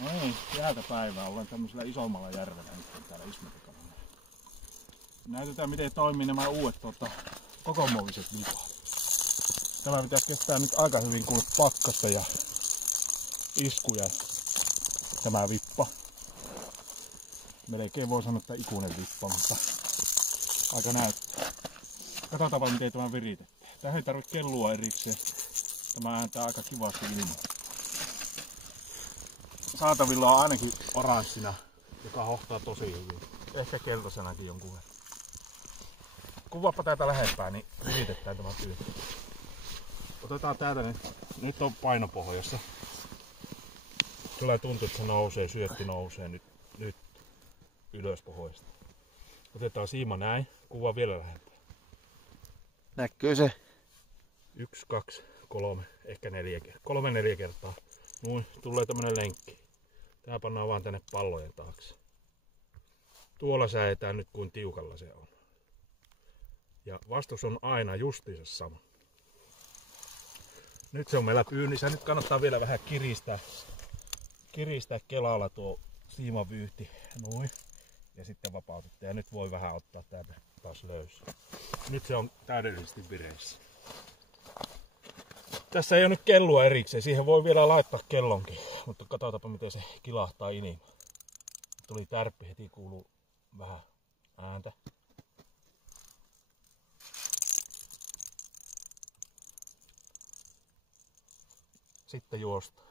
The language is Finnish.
No niin, jäätä päivää. Olen tämmöisellä isommalla järvellä nyt täällä Ismatinkalalla. Näytetään miten toimii nämä uudet kokomuoviset vipat. Tämä pitää kestää nyt aika hyvin kuule pakkasta ja iskuja tämä vippa. Melkein voi sanoa, että ikuinen vippa, mutta aika näyttää. Katsotaanpa miten tämä viritetään. Tähän ei tarvitse kellua erikseen. Tämä ääntää aika kivasti ilmaa. Saatavilla on ainakin oranssina, joka hohtaa tosi hyvin. Ehkä keltaisenakin jonkun verran. Kuvaappa täältä lähempää, niin viritetään tämä työ. Otetaan täältä, nyt on painopohjassa. Tulee tuntuu, että se nousee, syötti nousee nyt ylös pohjasta. Otetaan siima näin, kuvaa vielä lähempää. Näkyy se. 1, 2, 3, ehkä 4 kertaa. 3-4 kertaa. Noin, tulee tämmönen lenkki. Tää pannaan vaan tänne pallojen taakse. Tuolla säädetään nyt kuin tiukalla se on. Ja vastus on aina justiinsa sama. Nyt se on meillä pyynnissä. Nyt kannattaa vielä vähän kiristää kelalla tuo siimavyyhti. Noin. Ja sitten vapautetaan. Ja nyt voi vähän ottaa täältä taas löysää. Nyt se on täydellisesti vireissä. Tässä ei ole nyt kellua erikseen. Siihen voi vielä laittaa kellonkin. Mutta katsotaanpa miten se kilahtaa inima. Tuli tärppi, heti kuuluu vähän ääntä. Sitten juosta.